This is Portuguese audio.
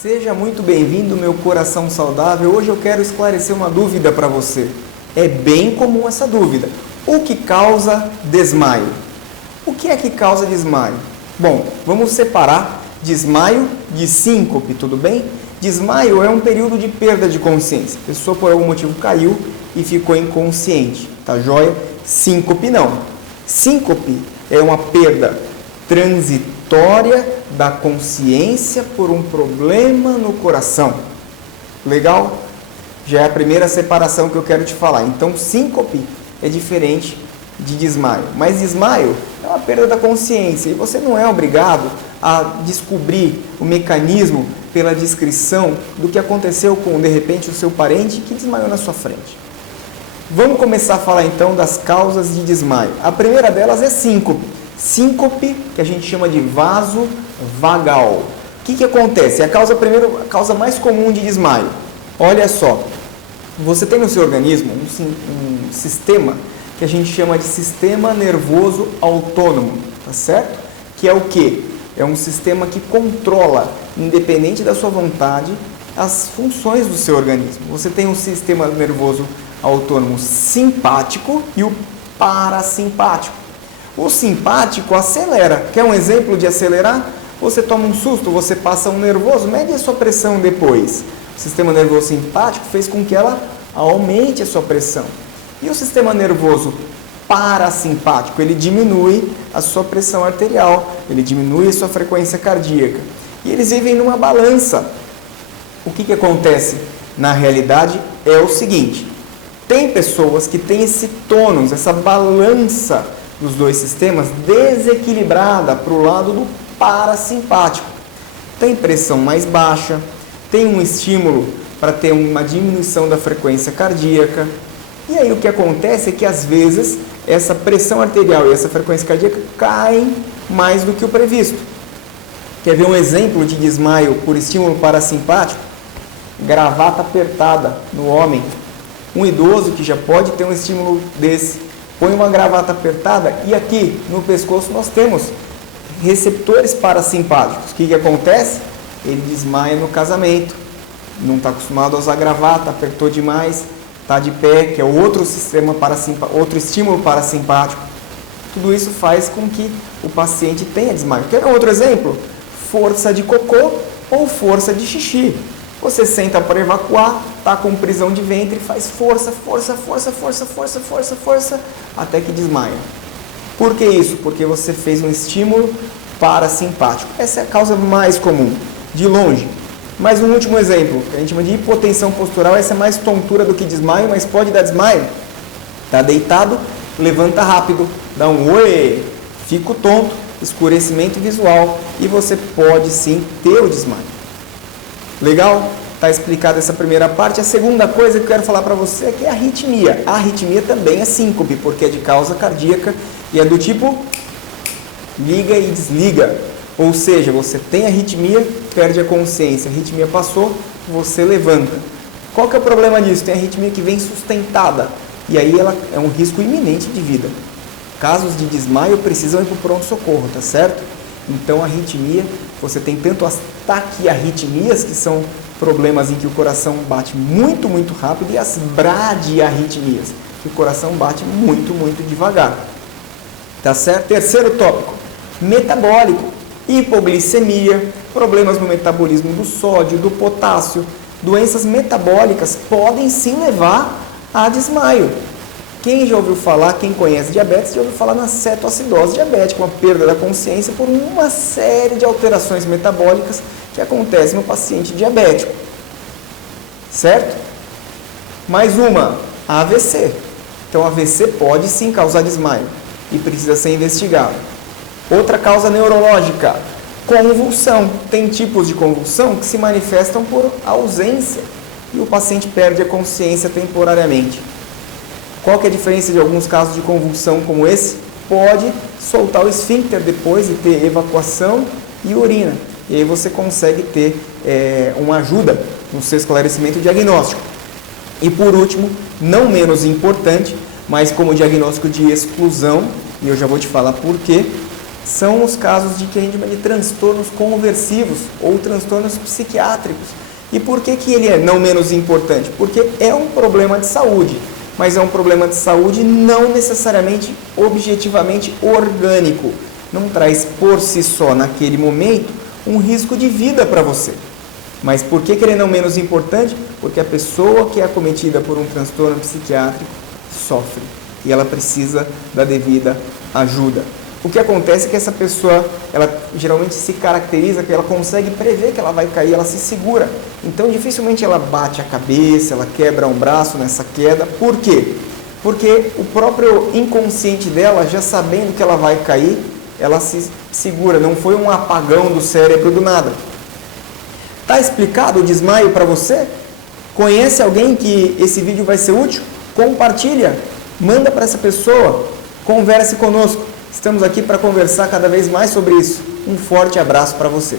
Seja muito bem-vindo, meu coração saudável. Hoje eu quero esclarecer uma dúvida para você. É bem comum essa dúvida. O que causa desmaio? O que é que causa desmaio? Bom, vamos separar desmaio de síncope, tudo bem? Desmaio é um período de perda de consciência. A pessoa por algum motivo caiu e ficou inconsciente, tá joia? Síncope não. Síncope é uma perda transitória da consciência por um problema no coração. Legal? Já é a primeira separação que eu quero te falar. Então, síncope é diferente de desmaio. Mas desmaio é uma perda da consciência e você não é obrigado a descobrir o mecanismo pela descrição do que aconteceu com, de repente, o seu parente que desmaiou na sua frente. Vamos começar a falar então das causas de desmaio. A primeira delas é síncope. Síncope, que a gente chama de vaso vagal. O que acontece? É a causa mais comum de desmaio. Olha só, você tem no seu organismo um sistema que a gente chama de sistema nervoso autônomo, tá certo? Que é o quê? É um sistema que controla, independente da sua vontade, as funções do seu organismo. Você tem um sistema nervoso autônomo simpático e o parasimpático. O simpático acelera. Quer um exemplo de acelerar? Você toma um susto, você passa um nervoso, mede a sua pressão depois. O sistema nervoso simpático fez com que ela aumente a sua pressão. E o sistema nervoso parasimpático, ele diminui a sua pressão arterial, ele diminui a sua frequência cardíaca. E eles vivem numa balança. O que acontece na realidade é o seguinte: tem pessoas que têm esse tônus, essa balança dos dois sistemas desequilibrada para o lado do parasimpático. Tem pressão mais baixa, tem um estímulo para ter uma diminuição da frequência cardíaca. E aí o que acontece é que às vezes essa pressão arterial e essa frequência cardíaca caem mais do que o previsto. Quer ver um exemplo de desmaio por estímulo parasimpático? Gravata apertada no homem. Um idoso que já pode ter um estímulo desse, põe uma gravata apertada e aqui no pescoço nós temos receptores parasimpáticos. O que acontece? Ele desmaia no casamento, não está acostumado a usar gravata, apertou demais, está de pé, que é outro sistema outro estímulo parasimpático. Tudo isso faz com que o paciente tenha desmaio. Quer outro exemplo? Força de cocô ou força de xixi. Você senta para evacuar, está com prisão de ventre, faz força, até que desmaia. Por que isso? Porque você fez um estímulo parasimpático. Essa é a causa mais comum, de longe. Mais um último exemplo, que a gente chama de hipotensão postural. Essa é mais tontura do que desmaio, mas pode dar desmaio. Está deitado, levanta rápido, dá um oi, fico tonto, escurecimento visual e você pode sim ter o desmaio. Legal? Está explicada essa primeira parte. A segunda coisa que eu quero falar para você é que é a arritmia. A arritmia também é síncope, porque é de causa cardíaca e é do tipo liga e desliga. Ou seja, você tem arritmia, perde a consciência. A arritmia passou, você levanta. Qual que é o problema disso? Tem arritmia que vem sustentada e aí ela é um risco iminente de vida. Casos de desmaio precisam ir para o pronto-socorro, tá certo? Então, a arritmia, você tem tanto as taquiarritmias, que são problemas em que o coração bate muito, muito rápido, e as bradiarritmias, que o coração bate muito, muito devagar. Tá certo? Terceiro tópico, metabólico, hipoglicemia, problemas no metabolismo do sódio, do potássio. Doenças metabólicas podem sim levar a desmaio. Quem já ouviu falar, quem conhece diabetes, já ouviu falar na cetoacidose diabética, uma perda da consciência por uma série de alterações metabólicas que acontecem no paciente diabético. Certo? Mais uma, AVC. Então, AVC pode sim causar desmaio e precisa ser investigado. Outra causa neurológica, convulsão. Tem tipos de convulsão que se manifestam por ausência e o paciente perde a consciência temporariamente. Qual que é a diferença de alguns casos de convulsão como esse? Pode soltar o esfíncter depois e ter evacuação e urina. E aí você consegue ter uma ajuda no seu esclarecimento diagnóstico. E por último, não menos importante, mas como diagnóstico de exclusão, e eu já vou te falar por quê, são os casos de que a gente chama de transtornos conversivos ou transtornos psiquiátricos. E por que ele é não menos importante? Porque é um problema de saúde, mas é um problema de saúde não necessariamente objetivamente orgânico. Não traz por si só, naquele momento, um risco de vida para você. Mas por que ele é não menos importante? Porque a pessoa que é acometida por um transtorno psiquiátrico sofre e ela precisa da devida ajuda. O que acontece é que essa pessoa, ela geralmente se caracteriza, que ela consegue prever que ela vai cair, ela se segura. Então, dificilmente ela bate a cabeça, ela quebra um braço nessa queda. Por quê? Porque o próprio inconsciente dela, já sabendo que ela vai cair, ela se segura. Não foi um apagão do cérebro do nada. Tá explicado o desmaio para você? Conhece alguém que esse vídeo vai ser útil? Compartilha, manda para essa pessoa, converse conosco. Estamos aqui para conversar cada vez mais sobre isso. Um forte abraço para você.